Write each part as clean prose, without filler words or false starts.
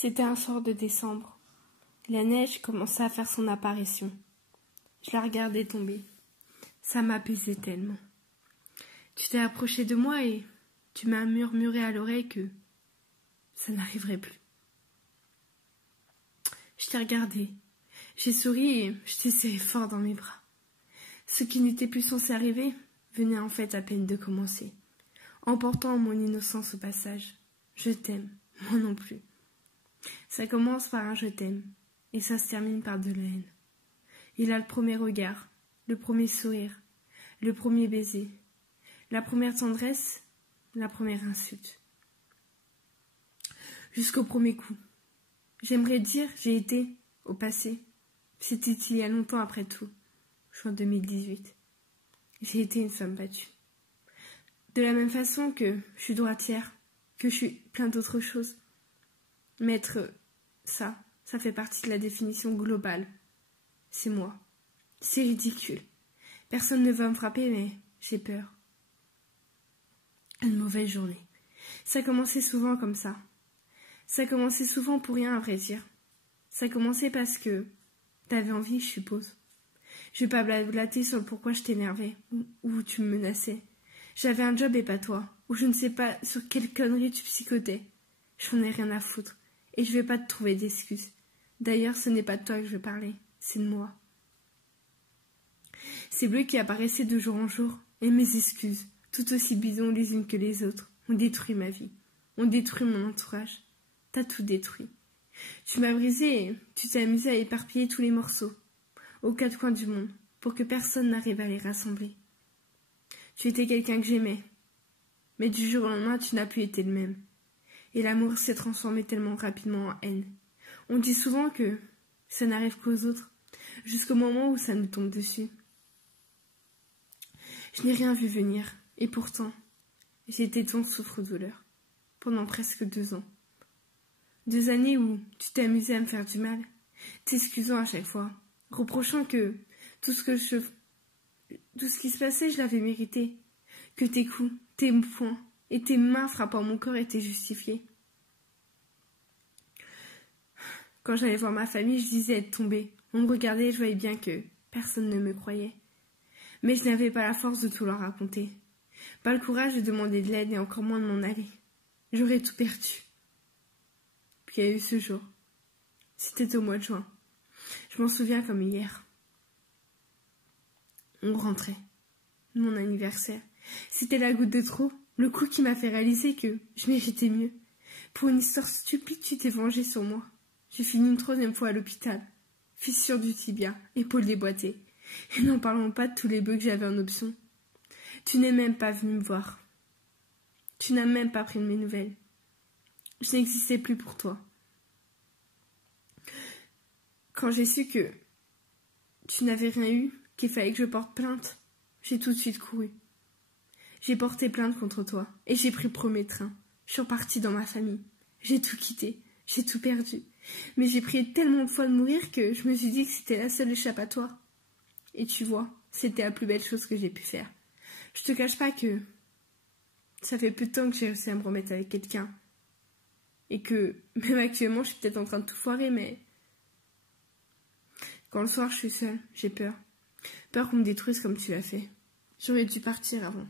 C'était un soir de décembre. La neige commençait à faire son apparition. Je la regardais tomber. Ça m'apaisait tellement. Tu t'es approché de moi et tu m'as murmuré à l'oreille que ça n'arriverait plus. Je t'ai regardé. J'ai souri et je t'ai serré fort dans mes bras. Ce qui n'était plus censé arriver venait en fait à peine de commencer, emportant mon innocence au passage. Je t'aime, moi non plus. Ça commence par un je t'aime, et ça se termine par de la haine. Il a le premier regard, le premier sourire, le premier baiser, la première tendresse, la première insulte. Jusqu'au premier coup. J'aimerais dire j'ai été au passé. C'était il y a longtemps après tout. Juin 2018. J'ai été une femme battue. De la même façon que je suis droitière, que je suis plein d'autres choses. Mais être ça fait partie de la définition globale. C'est moi. C'est ridicule. Personne ne va me frapper, mais j'ai peur. Une mauvaise journée. Ça commençait souvent comme ça. Ça commençait souvent pour rien, à vrai dire. Ça commençait parce que t'avais envie, je suppose. Je vais pas blablater sur le pourquoi je t'énervais ou tu me menaçais. J'avais un job et pas toi, ou je ne sais pas sur quelle connerie tu psychotais. J'en ai rien à foutre, et je vais pas te trouver d'excuses. D'ailleurs, ce n'est pas de toi que je veux parler, c'est de moi. Ces bleus qui apparaissaient de jour en jour, et mes excuses, tout aussi bidons les unes que les autres, ont détruit ma vie, ont détruit mon entourage. T'as tout détruit. Tu m'as brisé et tu t'es amusé à éparpiller tous les morceaux, aux quatre coins du monde, pour que personne n'arrive à les rassembler. Tu étais quelqu'un que j'aimais, mais du jour au lendemain, tu n'as plus été le même. Et l'amour s'est transformé tellement rapidement en haine. On dit souvent que ça n'arrive qu'aux autres, jusqu'au moment où ça nous tombe dessus. Je n'ai rien vu venir, et pourtant, j'ai été ton souffre-douleur, pendant presque 2 ans. 2 années où tu t'es amusé à me faire du mal, t'excusant à chaque fois, reprochant que tout ce qui se passait, je l'avais mérité, que tes coups, tes poings et tes mains frappant mon corps étaient justifiés. Quand j'allais voir ma famille, je disais être tombée. On me regardait et je voyais bien que personne ne me croyait. Mais je n'avais pas la force de tout leur raconter. Pas le courage de demander de l'aide et encore moins de m'en aller. J'aurais tout perdu. Puis il y a eu ce jour. C'était au mois de juin. Je m'en souviens comme hier. On rentrait. Mon anniversaire. C'était la goutte de trop, le coup qui m'a fait réaliser que je méritais mieux. Pour une histoire stupide, tu t'es vengé sur moi. J'ai fini une 3e fois à l'hôpital. Fissure du tibia, épaule déboîtée. Et n'en parlons pas de tous les bœufs que j'avais en option. Tu n'es même pas venu me voir. Tu n'as même pas pris de mes nouvelles. Je n'existais plus pour toi. Quand j'ai su que tu n'avais rien eu, qu'il fallait que je porte plainte, j'ai tout de suite couru. J'ai porté plainte contre toi, et j'ai pris le premier train. Je suis repartie dans ma famille. J'ai tout quitté, j'ai tout perdu. Mais j'ai prié tellement de fois de mourir que je me suis dit que c'était la seule échappatoire. Et tu vois, c'était la plus belle chose que j'ai pu faire. Je te cache pas que ça fait peu de temps que j'ai réussi à me remettre avec quelqu'un. Et que, même actuellement, je suis peut-être en train de tout foirer, mais quand le soir je suis seule, j'ai peur. Peur qu'on me détruise comme tu l'as fait. J'aurais dû partir avant.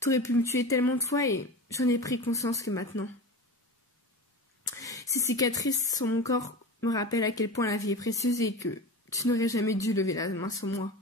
T'aurais pu me tuer tellement de fois et j'en ai pris conscience que maintenant. Ces cicatrices sur mon corps me rappellent à quel point la vie est précieuse et que tu n'aurais jamais dû lever la main sur moi.